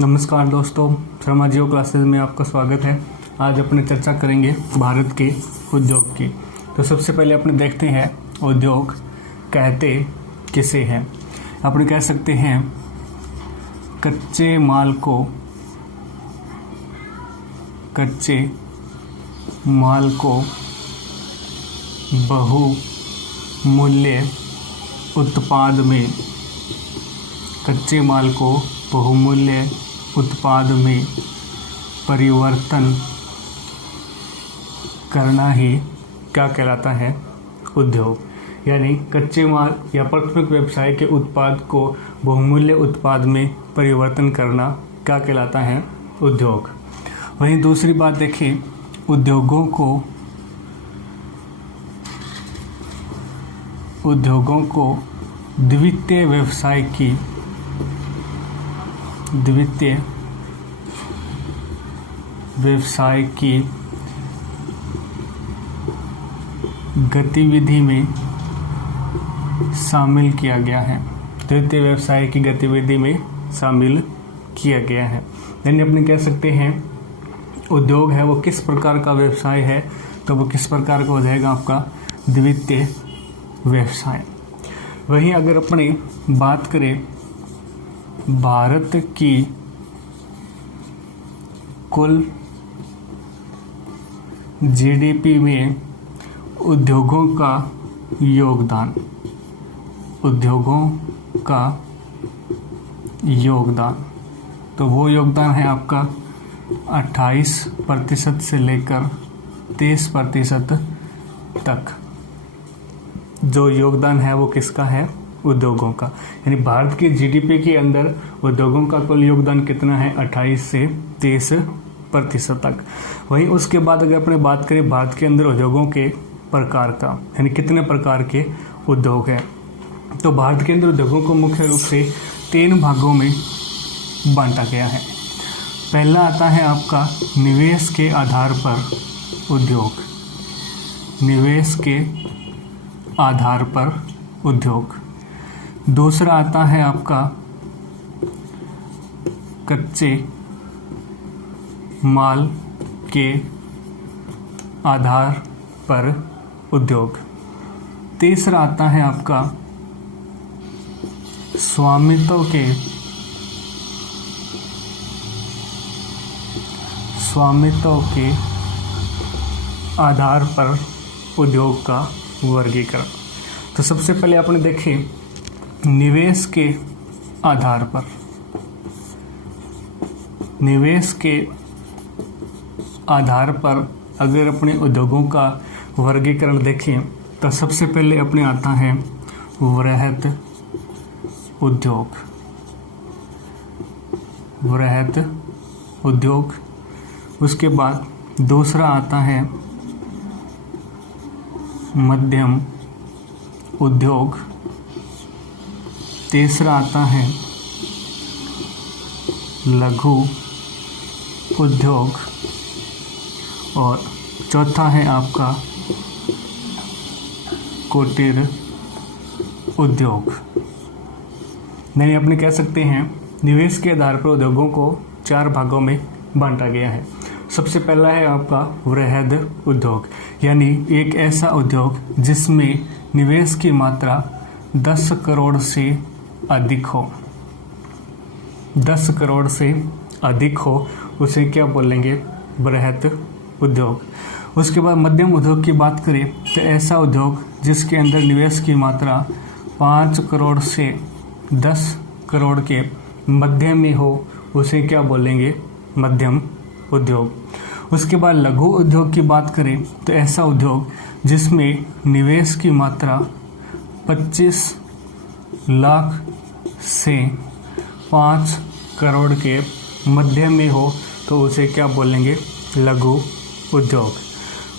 नमस्कार दोस्तों, शर्मा जियो क्लासेस में आपका स्वागत है। आज अपने चर्चा करेंगे भारत के उद्योग की। तो सबसे पहले अपने देखते हैं उद्योग कहते किसे हैं। अपने कह सकते हैं कच्चे माल को बहुमूल्य उत्पाद में परिवर्तन करना ही क्या कहलाता है? उद्योग। यानी कच्चे माल या प्राथमिक व्यवसाय के उत्पाद को बहुमूल्य उत्पाद में परिवर्तन करना क्या कहलाता है? उद्योग। वहीं दूसरी बात देखिए, उद्योगों को द्वितीय व्यवसाय की गतिविधि में शामिल किया गया है। द्वितीय व्यवसाय की गतिविधि में शामिल किया गया है। यानी अपने कह सकते हैं उद्योग है वो किस प्रकार का व्यवसाय है, तो वो किस प्रकार का हो जाएगा आपका द्वितीय व्यवसाय। वहीं अगर अपने बात करें भारत की कुल जीडीपी में उद्योगों का योगदान, तो वो योगदान है आपका 28% से लेकर 30% तक। जो योगदान है वो किसका है? उद्योगों का। यानी भारत की जीडीपी के अंदर उद्योगों का कुल योगदान कितना है? 28 से 30% तक। वहीं उसके बाद अगर अपने बात करें भारत के अंदर उद्योगों के प्रकार का, यानी कितने प्रकार के उद्योग हैं, तो भारत के अंदर उद्योगों को मुख्य रूप से 3 भागों में बांटा गया है। पहला आता है आपका निवेश के आधार पर उद्योग। दूसरा आता है आपका कच्चे माल के आधार पर उद्योग। तीसरा आता है आपका स्वामित्व के आधार पर उद्योग का वर्गीकरण। तो सबसे पहले आपने देखे निवेश के आधार पर अगर अपने उद्योगों का वर्गीकरण देखें तो सबसे पहले अपने आता है वृहत उद्योग। उसके बाद दूसरा आता है मध्यम उद्योग। तीसरा आता है लघु उद्योग और चौथा है आपका कुटीर उद्योग। नहीं, अपने कह सकते हैं निवेश के आधार पर उद्योगों को 4 भागों में बांटा गया है। सबसे पहला है आपका वृहद उद्योग, यानी एक ऐसा उद्योग जिसमें निवेश की मात्रा 10 करोड़ से अधिक हो, उसे क्या बोलेंगे? वृहद उद्योग। उसके बाद मध्यम उद्योग की बात करें तो ऐसा उद्योग जिसके अंदर निवेश की मात्रा 5 करोड़ से 10 करोड़ के मध्य में हो, उसे क्या बोलेंगे? मध्यम उद्योग। उसके बाद लघु उद्योग की बात करें तो ऐसा उद्योग जिसमें निवेश की मात्रा 25 लाख से 5 करोड़ के मध्य में हो, तो उसे क्या बोलेंगे? लघु उद्योग।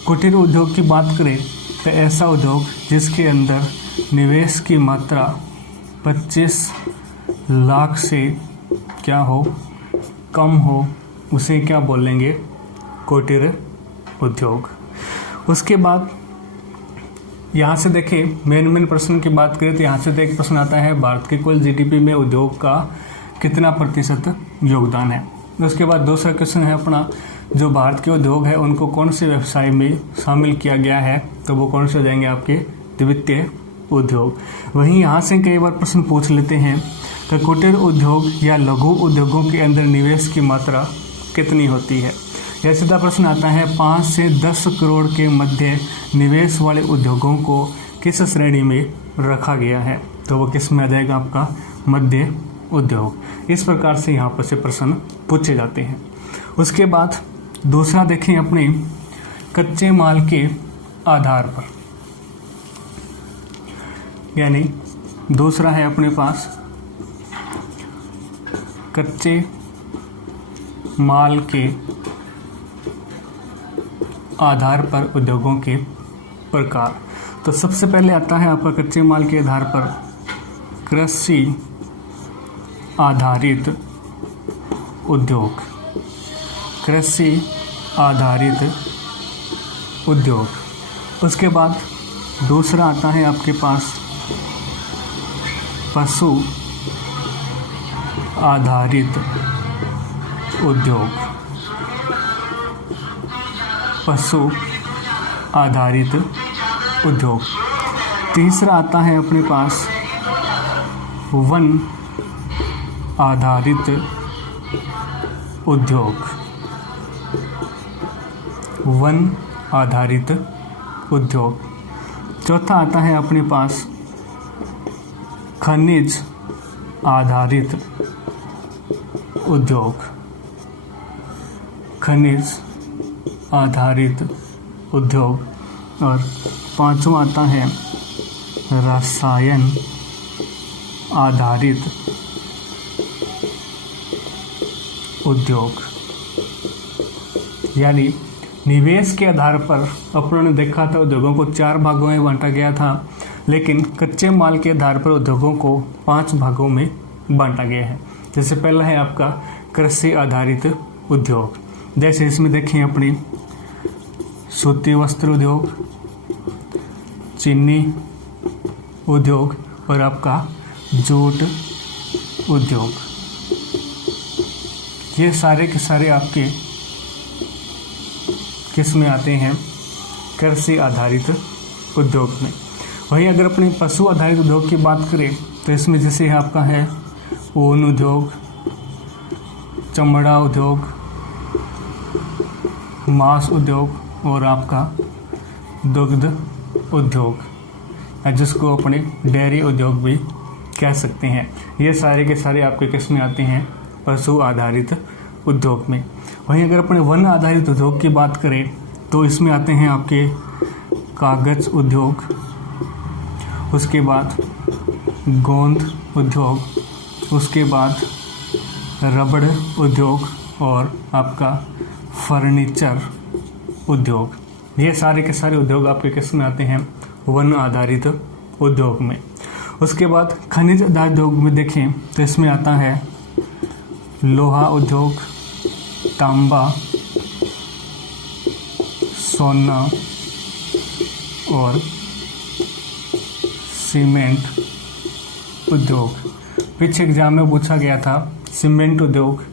कुटीर उद्योग की बात करें तो ऐसा उद्योग जिसके अंदर निवेश की मात्रा 25 लाख से क्या हो? कम हो, उसे क्या बोलेंगे? कुटीर उद्योग। उसके बाद यहाँ से देखें मेन प्रश्न की बात करें तो यहाँ से तो एक प्रश्न आता है भारत के कुल जीडीपी में उद्योग का कितना प्रतिशत योगदान है। उसके बाद दूसरा क्वेश्चन है अपना, जो भारत के उद्योग है उनको कौन से व्यवसाय में शामिल किया गया है, तो वो कौन से हो जाएंगे आपके द्वितीय उद्योग। वहीं यहाँ से कई बार प्रश्न पूछ लेते हैं कि कुटीर उद्योग या लघु उद्योगों के अंदर निवेश की मात्रा कितनी होती है। यह सीधा प्रश्न आता है, 5 से 10 करोड़ के मध्य निवेश वाले उद्योगों को किस श्रेणी में रखा गया है, तो वो किस में आ जाएगा आपका मध्य उद्योग। इस प्रकार से यहाँ पर से प्रश्न पूछे जाते हैं। उसके बाद दूसरा देखें अपने कच्चे माल के आधार पर, यानी दूसरा है अपने पास कच्चे माल के आधार पर उद्योगों के प्रकार। तो सबसे पहले आता है आपका कच्चे माल के आधार पर कृषि आधारित उद्योग, कृषि आधारित उद्योग। उसके बाद दूसरा आता है आपके पास पशु आधारित उद्योग, पशु आधारित उद्योग। तीसरा आता है अपने पास वन आधारित उद्योग, वन आधारित उद्योग। चौथा आता है अपने पास खनिज आधारित उद्योग, खनिज आधारित उद्योग। और पांचवा आता है रसायन आधारित उद्योग। यानी निवेश के आधार पर अपन ने देखा था उद्योगों को 4 भागों में बांटा गया था, लेकिन कच्चे माल के आधार पर उद्योगों को 5 भागों में बांटा गया है। जैसे पहला है आपका कृषि आधारित उद्योग, जैसे इसमें देखें अपनी सूती वस्त्र उद्योग, चीनी उद्योग और आपका जूट उद्योग। ये सारे के सारे आपके किस में आते हैं, कृषि आधारित उद्योग में। वहीं अगर अपने पशु आधारित उद्योग की बात करें तो इसमें जैसे आपका है ऊन उद्योग, चमड़ा उद्योग, मांस उद्योग और आपका दुग्ध उद्योग, जिसको अपने डेयरी उद्योग भी कह सकते हैं। ये सारे के सारे आपके किस में आते हैं, पशु आधारित उद्योग में। वहीं अगर अपने वन आधारित उद्योग की बात करें तो इसमें आते हैं आपके कागज उद्योग, उसके बाद गोंद उद्योग, उसके बाद रबड़ उद्योग और आपका फर्नीचर उद्योग। ये सारे के सारे उद्योग आपके किस में आते हैं, वन आधारित उद्योग में। उसके बाद खनिज आधारित उद्योग में देखें तो इसमें आता है लोहा उद्योग, तांबा, सोना और सीमेंट उद्योग। पीछे एग्जाम में पूछा गया था सीमेंट उद्योग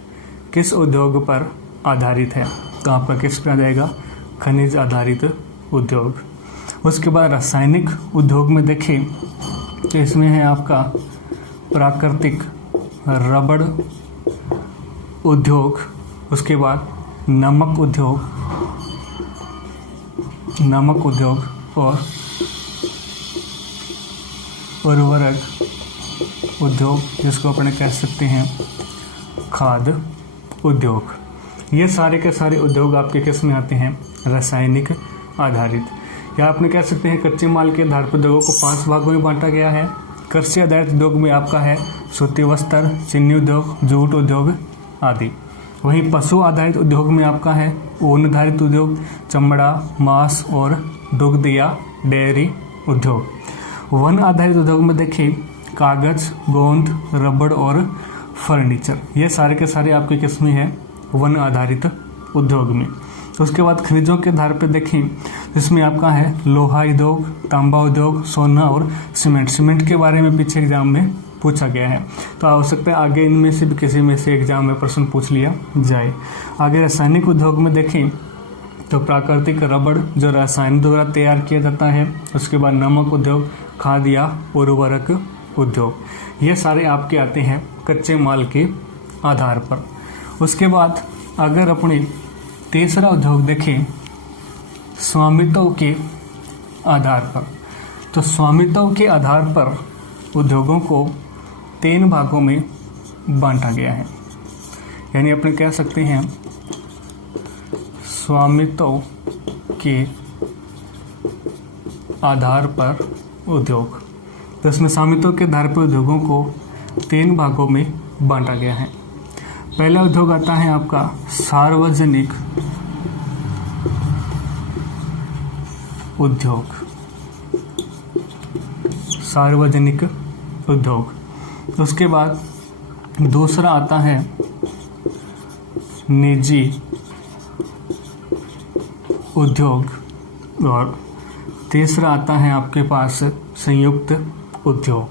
किस उद्योग पर आधारित है, तो आपका किस पर आ जाएगा, खनिज आधारित उद्योग। उसके बाद रासायनिक उद्योग में देखें तो इसमें है आपका प्राकृतिक रबड़ उद्योग, उसके बाद नमक उद्योग और उर्वरक उद्योग, जिसको अपने कह सकते हैं खाद्य उद्योग। ये सारे के सारे उद्योग आपके किस में आते हैं, रासायनिक आधारित। या आपने कह सकते हैं कच्चे माल के आधार पर उद्योगों को 5 भागों में बांटा गया है। कृषि आधारित उद्योग में आपका है सूती वस्त्र, चीनी उद्योग, जूट उद्योग आदि। वहीं पशु आधारित उद्योग में आपका है ऊन आधारित उद्योग, चमड़ा, मांस और दुग्ध या डेयरी उद्योग। वन आधारित उद्योग में देखें कागज, गोंद, रबड़ और फर्नीचर। ये सारे के सारे आपके किस में है, वन आधारित उद्योग में। उसके बाद खनिजों के आधार पर देखें जिसमें आपका है लोहा उद्योग, तांबा उद्योग, सोना और सीमेंट। सीमेंट के बारे में पीछे एग्जाम में पूछा गया है। तो हो सकता है आगे इनमें से भी किसी में से एग्जाम में प्रश्न पूछ लिया जाए। आगे रासायनिक उद्योग में देखें तो प्राकृतिक रबड़ जो रसायन द्वारा तैयार किया जाता है, उसके बाद नमक उद्योग, खाद या उर्वरक उद्योग, ये सारे आपके आते हैं कच्चे माल के आधार पर। उसके बाद अगर अपने तीसरा उद्योग देखें स्वामित्व के आधार पर, तो स्वामित्व के आधार पर उद्योगों को 3 भागों में बांटा गया है। यानी अपने कह सकते हैं स्वामित्व के आधार पर उद्योग। तो इसमें स्वामित्व के आधार पर उद्योगों को 3 भागों में बांटा गया है। पहला उद्योग आता है आपका सार्वजनिक उद्योग, सार्वजनिक उद्योग। उसके बाद दूसरा आता है निजी उद्योग और तीसरा आता है आपके पास संयुक्त उद्योग।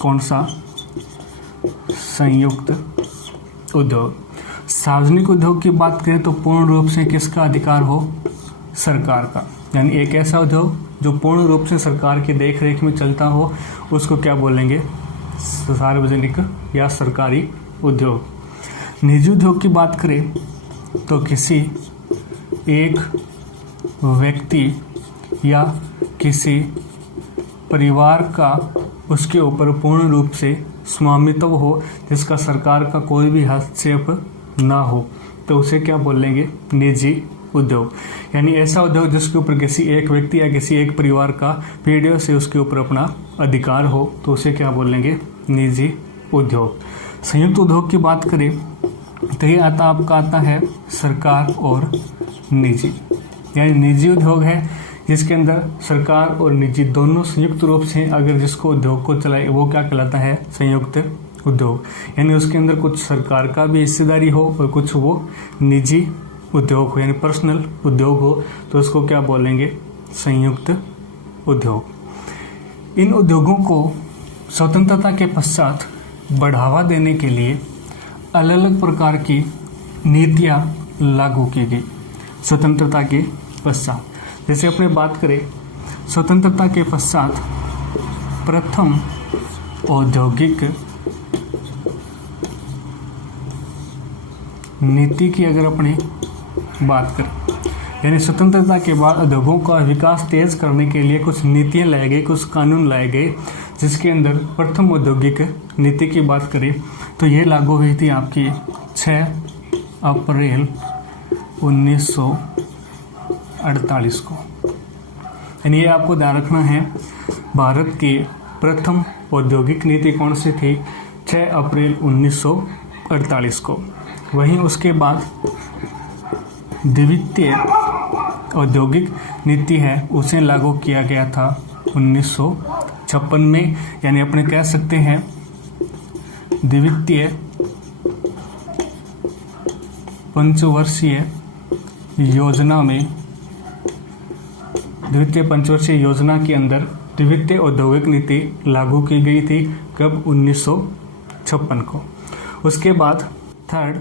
कौन सा? संयुक्त उद्योग। सार्वजनिक उद्योग की बात करें तो पूर्ण रूप से किसका अधिकार हो? सरकार का। यानी एक ऐसा उद्योग जो पूर्ण रूप से सरकार की देखरेख में चलता हो, उसको क्या बोलेंगे? सार्वजनिक या सरकारी उद्योग। निजी उद्योग की बात करें तो किसी एक व्यक्ति या किसी परिवार का उसके ऊपर पूर्ण रूप से स्वामित्व हो, जिसका सरकार का कोई भी हस्तक्षेप ना हो, तो उसे क्या बोलेंगे? निजी उद्योग। यानी ऐसा उद्योग जिसके ऊपर किसी एक व्यक्ति या किसी एक परिवार का पीढ़ियों से उसके ऊपर अपना अधिकार हो, तो उसे क्या बोलेंगे? निजी उद्योग। संयुक्त उद्योग की बात करें तो ये आता है सरकार और निजी। यानी निजी उद्योग है जिसके अंदर सरकार और निजी दोनों संयुक्त रूप से अगर जिसको उद्योग को चलाए, वो क्या कहलाता है? संयुक्त उद्योग। यानी उसके अंदर कुछ सरकार का भी हिस्सेदारी हो और कुछ वो निजी उद्योग हो, यानी पर्सनल उद्योग हो, तो उसको क्या बोलेंगे? संयुक्त उद्योग। इन उद्योगों को स्वतंत्रता के पश्चात बढ़ावा देने के लिए अलग अलग प्रकार की नीतियाँ लागू की गई स्वतंत्रता के पश्चात। जैसे अपने बात करें स्वतंत्रता के पश्चात प्रथम औद्योगिक नीति की अगर अपने बात करें, यानी स्वतंत्रता के बाद उद्योगों का विकास तेज करने के लिए कुछ नीतियाँ लाई गई, कुछ कानून लाए गए, जिसके अंदर प्रथम औद्योगिक नीति की बात करें तो ये लागू हुई थी आपकी 6 अप्रैल 1948 को। यानी ये आपको ध्यान रखना है, भारत की प्रथम औद्योगिक नीति कौन सी थी? 6 अप्रैल 1948 को। वहीं उसके बाद द्वितीय औद्योगिक नीति है, उसे लागू किया गया था 1956 में। यानी अपने कह सकते हैं द्वितीय पंचवर्षीय योजना में, द्वितीय पंचवर्षीय योजना के अंदर द्वितीय औद्योगिक नीति लागू की गई थी। कब? 1956 को। उसके बाद थर्ड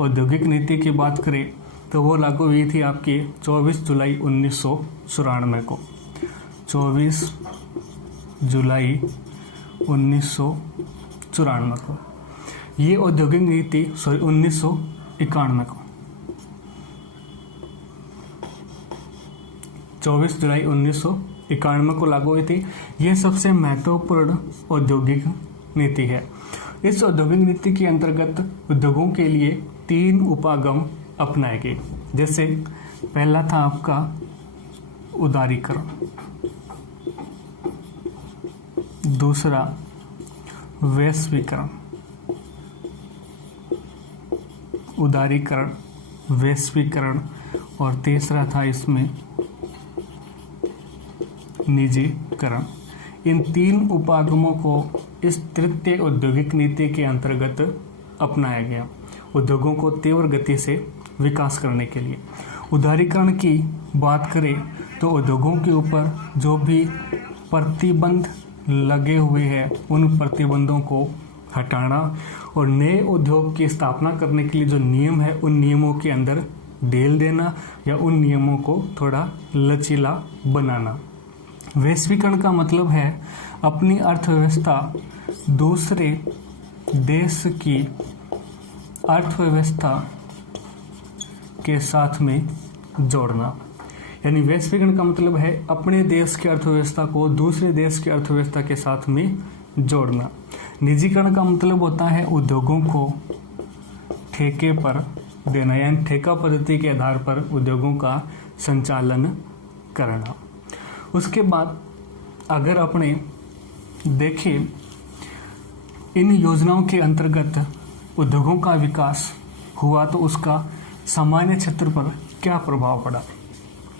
औद्योगिक नीति की बात करें तो वो लागू हुई थी आपकी 24 जुलाई 1994 को। 24 जुलाई 1994 को ये औद्योगिक नीति 1991 को 24 जुलाई 1991 को लागू हुई थी। ये सबसे महत्वपूर्ण औद्योगिक नीति है। इस औद्योगिक नीति के अंतर्गत उद्योगों के लिए 3 उपागम अपनाए गए। जैसे पहला था आपका उदारीकरण, दूसरा वैश्वीकरण, उदारीकरण, वैश्वीकरण, और तीसरा था इसमें निजीकरण। इन 3 उपागमों को इस तृतीय औद्योगिक नीति के अंतर्गत अपनाया गया उद्योगों को तीव्र गति से विकास करने के लिए। उदारीकरण की बात करें तो उद्योगों के ऊपर जो भी प्रतिबंध लगे हुए हैं उन प्रतिबंधों को हटाना और नए उद्योग की स्थापना करने के लिए जो नियम है उन नियमों के अंदर ढील देना या उन नियमों को थोड़ा लचीला बनाना। वैश्वीकरण का मतलब है अपनी अर्थव्यवस्था दूसरे देश की अर्थव्यवस्था के साथ में जोड़ना। यानी वैश्वीकरण का मतलब है अपने देश की अर्थव्यवस्था को दूसरे देश की अर्थव्यवस्था के साथ में जोड़ना। निजीकरण का मतलब होता है उद्योगों को ठेके पर देना, यानी ठेका पद्धति के आधार पर उद्योगों का संचालन करना। उसके बाद अगर अपने देखें इन योजनाओं के अंतर्गत उद्योगों का विकास हुआ तो उसका सामान्य क्षेत्र पर क्या प्रभाव पड़ा।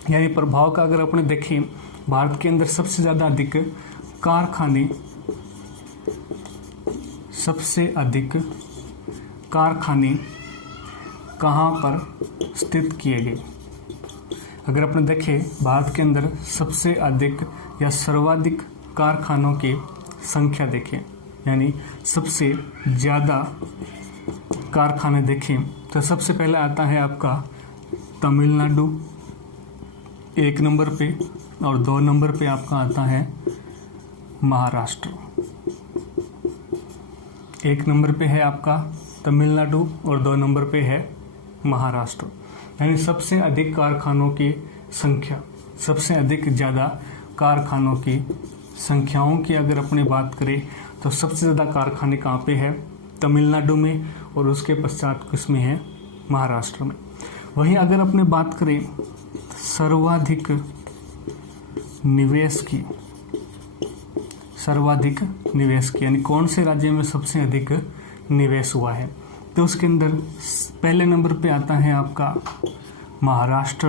यानी प्रभाव का अगर अपने देखें, भारत के अंदर सबसे ज़्यादा अधिक कारखाने कहाँ पर स्थित किए गए। अगर अपने देखें भारत के अंदर सबसे अधिक या सर्वाधिक कारखानों की संख्या देखें, यानी सबसे ज़्यादा कारखाने देखें तो सबसे पहले आता है आपका तमिलनाडु 1 नंबर पे और 2 नंबर पे आपका आता है महाराष्ट्र। 1 नंबर पे है आपका तमिलनाडु और 2 नंबर पे है महाराष्ट्र। यानी सबसे अधिक कारखानों की संख्या, सबसे अधिक ज़्यादा कारखानों की संख्याओं की अगर अपनी बात करें तो सबसे ज़्यादा कारखाने कहाँ पे है, तमिलनाडु में, और उसके पश्चात किसमें है, महाराष्ट्र में। वहीं अगर अपने बात करें सर्वाधिक निवेश की यानी कौन से राज्य में सबसे अधिक निवेश हुआ है, तो उसके अंदर पहले नंबर पे आता है आपका महाराष्ट्र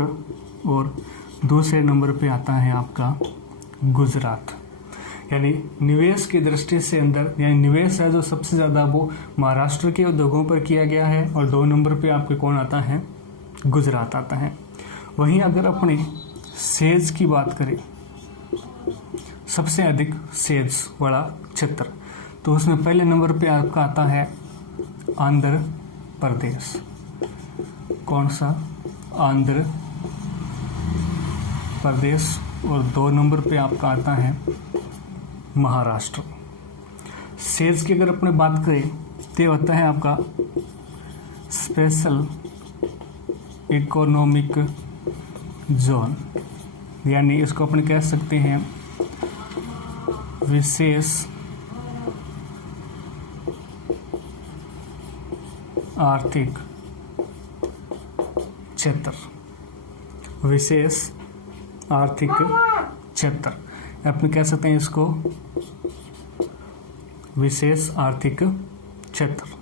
और दूसरे नंबर पे आता है आपका गुजरात। यानी निवेश की दृष्टि से अंदर, यानी निवेश है जो सबसे ज़्यादा वो महाराष्ट्र के उद्योगों पर किया गया है और 2 नंबर पे आपके कौन आता है, गुजरात आता है। वहीं अगर अपने सेज की बात करें, सबसे अधिक सेज वाला क्षेत्र, तो उसमें पहले नंबर पे आपका आता है आंध्र प्रदेश। कौन सा, आंध्र प्रदेश, और 2 नंबर पे आपका आता है महाराष्ट्र। सेज की अगर अपने बात करें तो होता है आपका स्पेशल इकोनॉमिक जोन, यानी इसको अपने कह सकते हैं विशेष आर्थिक क्षेत्र। विशेष आर्थिक क्षेत्र अपने कह सकते हैं इसको विशेष आर्थिक क्षेत्र।